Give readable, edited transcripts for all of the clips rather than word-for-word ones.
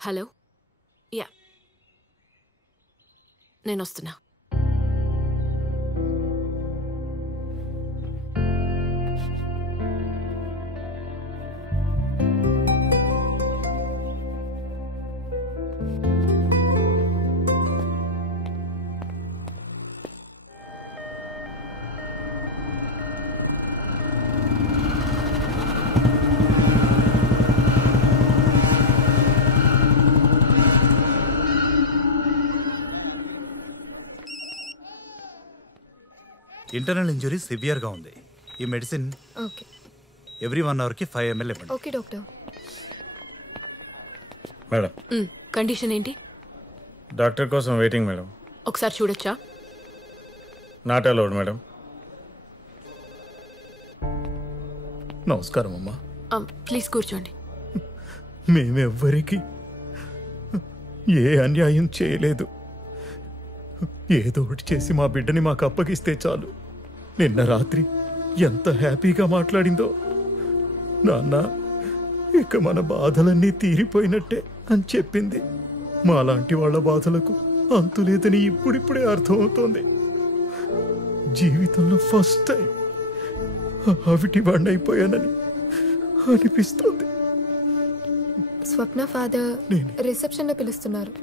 Hello, yeah, నేను వస్తున్నా. Internal injury సివియర్గా ఉంది. ఈ మెడిసిన్ ఓకే, ఎవ్రీ 1 అవర్కి 5 ml ఇవ్వండి. Okay doctor. మేడం, కండిషన్ ఏంటి? డాక్టర్ కోసం వెయిటింగ్ మేడం. ఒకసారి చూడొచ్చా? Not allowed madam. నమస్కారం అమ్మా. ప్లీజ్ కూర్చోండి. మేమెవ్వరికి ఏ అన్యాయం చేయలేదు. ఏదో ఒకటి చేసి మా బిడ్డని మాకు అప్పగిస్తే చాలు. నిన్న రాత్రి ఎంత హ్యాపీగా మాట్లాడిందో. నాన్న, ఇక మన బాధలన్నీ తీరిపోయినట్టే అని చెప్పింది. మాలాంటి వాళ్ళ బాధలకు అంతులేదని ఇప్పుడిప్పుడే అర్థమవుతోంది. జీవితంలో ఫస్ట్ టైం అవిటి వాడినైపోయానని అనిపిస్తోంది. స్వప్న ఫాదర్ రిసెప్షన్లో పిలుస్తున్నారు.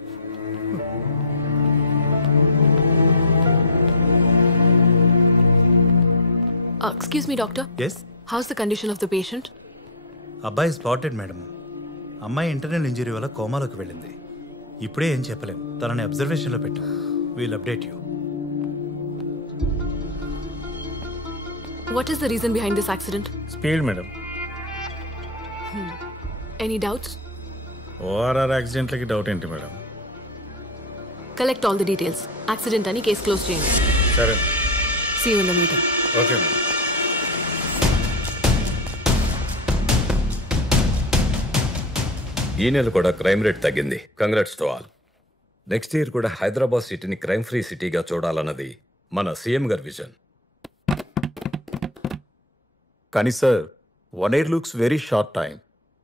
Excuse me doctor. Yes. How's the condition of the patient? అబ్బాయి స్పాటెడ్ మేడం. అమ్మాయి ఇంటర్నల్ ఇంజరీ వల్ల కోమాలోకి వెళ్ళింది. ఇప్పుడే ఏం చెప్పలేం. తనని అబ్జర్వేషన్లో పెట్టాం. We'll update you. What is the reason behind this accident? Speed madam. Any doubts? ORR యాక్సిడెంట్లకి డౌట్ ఏంటి madam? Collect all the details. Accident అని కేసు క్లోజ్ చేయండి. సరే. See you in the meeting. Okay madam. ఈ నెల కూడా crime rate తగ్గింది. Congrats to all. Next year కూడా హైదరాబాద్ సిటీని క్రైమ్ ఫ్రీ సిటీగా చూడాలన్నది మన సీఎం గారి విజన్. కానీ sir, 1 year looks very short time.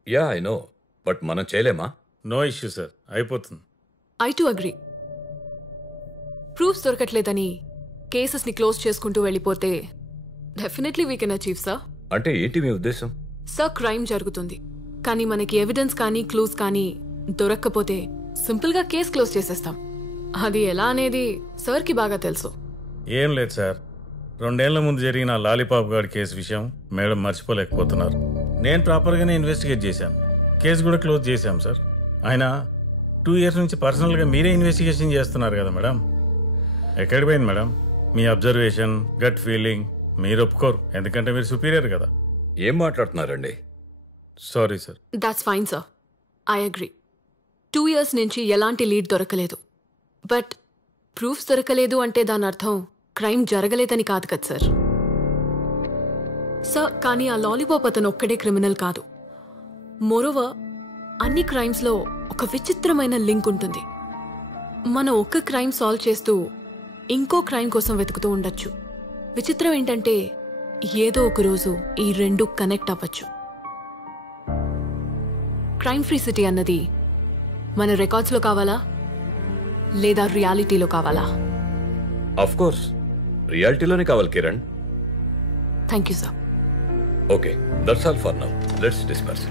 Yeah, I know, but మనం చేయలేమా? నో ఇష్యూ సార్, అయిపోతుంది. I too agree. ప్రూఫ్స్ దొరకట్లేదని కేసెస్ని క్లోజ్ చేసుకుంటూ వెళ్ళిపోతే definitely we can achieve sir. అంటే ఏంటి మీ ఉద్దేశం? సార్, క్రైమ్ జరుగుతుంది కానీ మనకి ఎవిడెన్స్ కానీ క్లూస్ కానీ దొరక్కపోతే సింపుల్గా కేసు క్లోజ్ చేసేస్తాం. అది ఎలా అనేది సార్కి బాగా తెలుసు. ఏం లేదు సార్, 2 ఏళ్ల ముందు జరిగిన లాలీపాప్ గారి కేసు విషయం మేడం మర్చిపోలేకపోతున్నారు. నేను ప్రాపర్గానే ఇన్వెస్టిగేట్ చేశాను. కేసు కూడా క్లోజ్ చేశాం సార్. ఆయన 2 years నుంచి పర్సనల్గా మీరే ఇన్వెస్టిగేషన్ చేస్తున్నారు కదా మేడం. ఎక్కడికి పోయింది మేడం మీ అబ్జర్వేషన్, గట్ ఫీలింగ్? మీరు ఒప్పుకోరు, ఎందుకంటే మీరు సుపీరియర్ కదా. ఏం మాట్లాడుతున్నారండి? Sorry sir. That's fine sir, I agree. 2 years నుంచి ఎలాంటి లీడ్ దొరకలేదు. బట్ ప్రూఫ్స్ దొరకలేదు అంటే దాని అర్థం క్రైమ్ జరగలేదని కాదు కదా సార్. సార్, కానీ ఆ లాలీపాప్ అతను ఒక్కడే క్రిమినల్ కాదు. మోరోవర్, అన్ని క్రైమ్స్లో ఒక విచిత్రమైన లింక్ ఉంటుంది. మనం ఒక్క క్రైమ్ సాల్వ్ చేస్తూ ఇంకో క్రైమ్ కోసం వెతుకుతూ ఉండొచ్చు. విచిత్రం ఏంటంటే ఏదో ఒక రోజు ఈ 2 కనెక్ట్ అవ్వచ్చు. క్రైమ్ ఫ్రీ సిటీ అన్నది మన రికార్డ్స్లో కావాలా లేదా రియాలిటీలో కావాలా? ఆఫ్ కోర్స్ రియాలిటీలోనే కావాలి Kiran. Thank you sir. Okay, that's all for now. Let's discuss.